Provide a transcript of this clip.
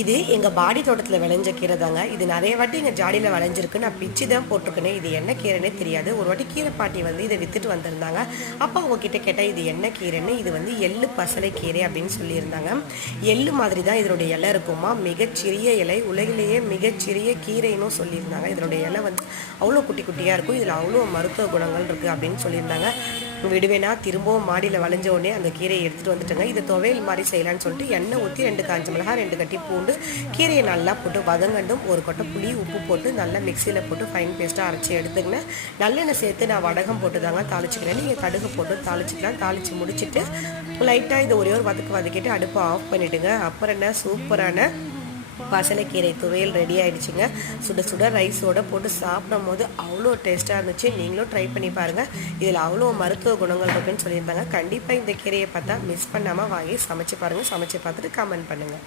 இது எங்கள் பாடி தோட்டத்தில் விளைஞ்ச கீரை தாங்க. இது நிறைய வாட்டி எங்கள் ஜாடியில் விளைஞ்சிருக்கு. நான் பிச்சு தான் போட்டிருக்கேன். இது என்ன கீரைன்னே தெரியாது. ஒரு வாட்டி கீரை பாட்டி இதை விற்றுட்டு வந்திருந்தாங்க. அப்போ அவங்கக்கிட்ட கேட்டால் இது என்ன கீரைன்னு, இது எள்ளு பசலை கீரை அப்படின்னு சொல்லியிருந்தாங்க. எள்ளு மாதிரி தான் இதனுடைய இலை இருக்குமா, மிகச்சிறிய இலை, உலகிலேயே மிகச்சிறிய கீரைன்னு சொல்லியிருந்தாங்க. இதனுடைய இலை அவ்வளோ குட்டி குட்டியாக இருக்கும். இதில் அவ்வளோ மருத்துவ குணங்கள் இருக்குது அப்படின்னு சொல்லியிருந்தாங்க. விடுவேனா திரும்பவும் மாடியில் வளைஞ்ச உடனே அந்த கீரையை எடுத்துகிட்டு வந்துட்டேங்க. இதை துவையல் மாதிரி செய்யலான்னு சொல்லிட்டு எண்ணெய் ஊற்றி 2 காஞ்ச மிளகாய் 2 கட்டி பூண்டு கீரையை நல்லா போட்டு வதங்கண்டும் ஒரு கொட்டை புளி உப்பு போட்டு நல்லா மிக்சியில் போட்டு ஃபைன் பேஸ்ட்டாக அரைச்சி எடுத்துக்கினேன். நல்லெண்ணெய் சேர்த்து நான் வடகம் போட்டு தாங்க தாளிச்சிக்கிறேன். நீங்கள் கடுகு போட்டு தாளிச்சிக்கலாம். தாளித்து முடிச்சுட்டு லைட்டாக இதை ஒரே ஒரு வதக்கிட்டு அடுப்பை ஆஃப் பண்ணிவிடுங்க. அப்புறம் என்ன சூப்பரான பசலைக்கீரை துவையல் ரெடி ஆகிடுச்சிங்க. சுட சுட ரைஸோடு போட்டு சாப்பிடும் போது அவ்வளோ டேஸ்ட்டாக இருந்துச்சு. நீங்களும் ட்ரை பண்ணி பாருங்கள். இதில் அவ்வளோ மருத்துவ குணங்கள் இருக்குன்னு சொல்லியிருந்தாங்க. கண்டிப்பாக இந்த கீரையை பார்த்தா மிஸ் பண்ணாமல் வாங்கி சமைச்சு பாருங்கள். சமைச்சு பார்த்துட்டு கமெண்ட் பண்ணுங்கள்.